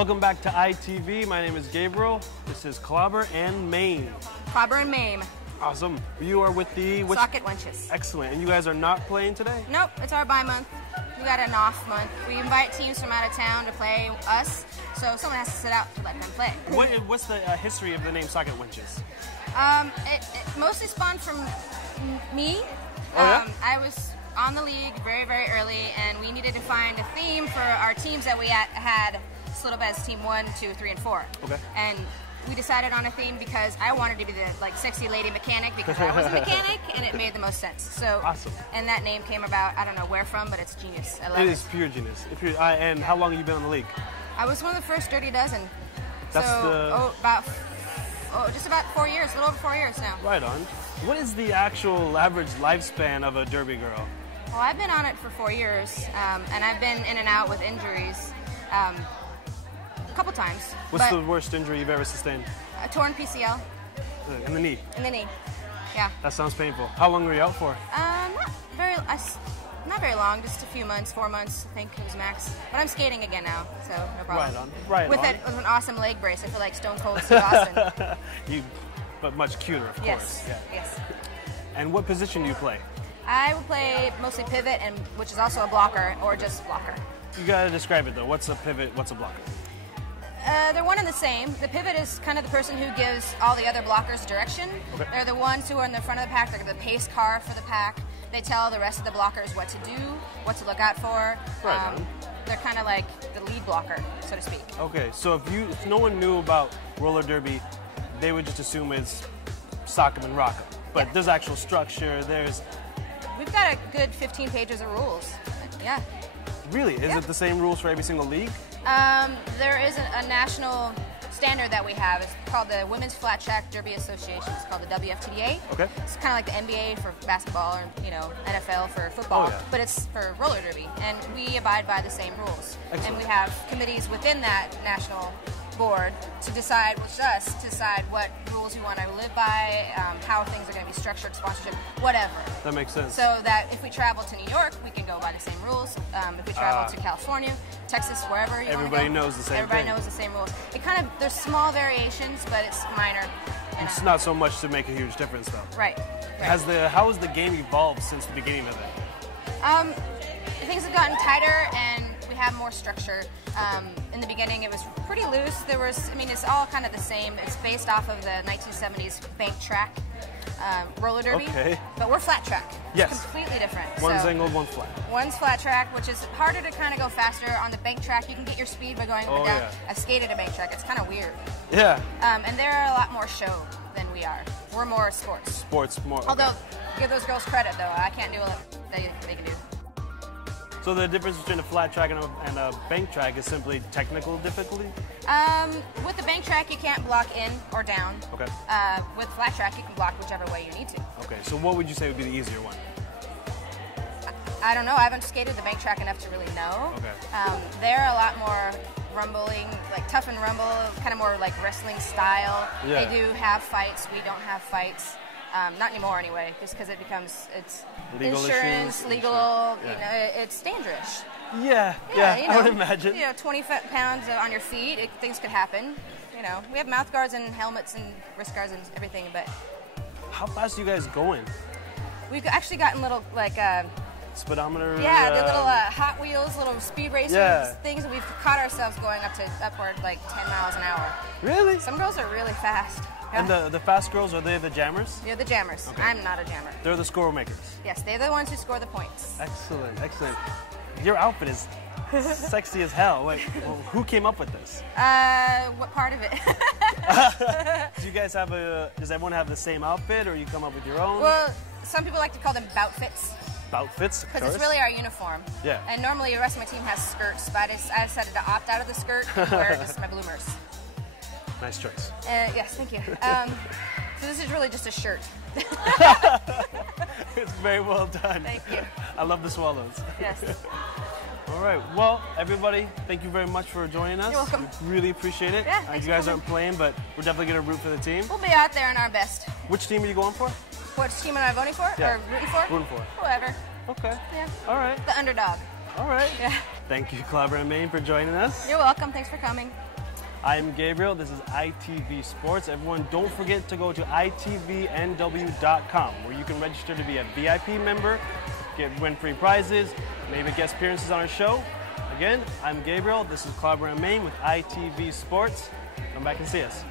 Welcome back to ITV. My name is Gabriel. This is Clobber and Maine. Clobber and Maine. Awesome. You are with the... Socket Wenches. Excellent. And you guys are not playing today? Nope, it's our bye month. We got an off month. We invite teams from out of town to play us, so someone has to sit out to let them play. What's the history of the name Socket Wenches? It mostly spawned from me. Oh, yeah? I was on the league very, very early, and we needed to find a theme for our teams that we had split up as Team 1, 2, 3, and 4. Okay. And we decided on a theme because I wanted to be the sexy lady mechanic because I was a mechanic, and it made the most sense. So awesome. And that name came about, I don't know where from, but it's genius. I love it. It is pure genius. And how long have you been in the league? I was one of the first Dirty Dozen. That's just about 4 years, a little over 4 years now. Right on. What is the actual average lifespan of a derby girl? Well, I've been on it for 4 years, and I've been in and out with injuries a couple times. What's the worst injury you've ever sustained? A torn PCL. In the knee? In the knee, yeah. That sounds painful. How long were you out for? Not very long, just a few months, 4 months, I think it was max. But I'm skating again now, so no problem. Right on. With an awesome leg brace. I feel like Stone Cold Steve Austin. But much cuter, of course. Yeah. Yes. And what position do you play? I will play mostly pivot, which is also a blocker, or just blocker. You gotta describe it though. What's a pivot? What's a blocker? They're one and the same. The pivot is kind of the person who gives all the other blockers direction. Okay. They're the ones who are in the front of the pack. They're the pace car for the pack. They tell the rest of the blockers what to do, what to look out for. Right. They're kind of like the lead blocker, so to speak. Okay, so if no one knew about roller derby, they would just assume it's sock 'em and rock 'em. But yeah, there's actual structure. We've got a good 15 pages of rules. Yeah. Really? Is it the same rules for every single league? There is a national standard that we have. It's called the Women's Flat Track Derby Association. It's called the WFTDA. Okay. It's kind of like the NBA for basketball, or NFL for football, but it's for roller derby, and we abide by the same rules. Excellent. And we have committees within that national board to decide what rules we want to live by, how things are going to be structured, sponsorship, whatever. That makes sense. So that if we travel to New York, we can go by the same rules. If we travel to California, Texas, wherever you want to go, everybody knows the same Everybody knows the same rules. There's small variations, but it's minor. It's not so much to make a huge difference, though. Right. How has the game evolved since the beginning of it? Things have gotten tighter, and we have more structure. In the beginning, it was pretty loose. It's all kind of the same. It's based off of the 1970s bank track roller derby. Okay. But we're flat track. Yes. It's completely different. One's angled, one's flat. One's flat track, which is harder to kind of go faster. On the bank track, you can get your speed by going up and down. Yeah. I've skated a bank track. It's kind of weird. Yeah. And they're a lot more show than we are. We're more sports. Sports more. Although, give those girls credit, though. I can't do what they can do. So the difference between a flat track and a bank track is simply technical difficulty? With the bank track, you can't block in or down. Okay. With flat track, you can block whichever way you need to. Okay, so what would you say would be the easier one? I don't know. I haven't skated the bank track enough to really know. Okay. They're a lot more rumbling, like tough and rumble, kind of more like wrestling style. Yeah. They do have fights. We don't have fights. Not anymore anyway, just because it's legal insurance, issues, legal, it's dangerous. Yeah, I would imagine. 20 pounds on your feet, things could happen. We have mouth guards and helmets and wrist guards and everything, but... How fast are you guys going? We've actually gotten little, speedometer? Yeah, the little Hot Wheels, little speed racers, things, and we've caught ourselves going upward 10 miles an hour. Really? Some girls are really fast. And the fast girls, are they the jammers? They're the jammers. Okay. I'm not a jammer. They're the score makers. Yes, they're the ones who score the points. Excellent, excellent. Your outfit is sexy as hell. Wait, who came up with this? What part of it? Do you guys does everyone have the same outfit, or you come up with your own? Well, some people like to call them boutfits. Boutfits? Because it's really our uniform. Yeah. And normally the rest of my team has skirts, but I decided to opt out of the skirt and wear just my bloomers. Nice choice. Yes, thank you. So this is really just a shirt. It's very well done. Thank you. I love the swallows. Yes. All right. Well, everybody, thank you very much for joining us. You're welcome. We really appreciate it. Yeah, you guys aren't playing, but we're definitely going to root for the team. We'll be out there in our best. Which team are you going for? Which team am I voting for? Yeah. Or rooting for? Rooting for. Whoever. Okay. Yeah. All right. The underdog. All right. Yeah. Thank you, Clobber and Maine, for joining us. You're welcome. Thanks for coming. I'm Gabriel. This is ITV Sports. Everyone, don't forget to go to itvnw.com where you can register to be a VIP member, win free prizes, maybe guest appearances on our show. Again, I'm Gabriel. This is Clobber and Maine with ITV Sports. Come back and see us.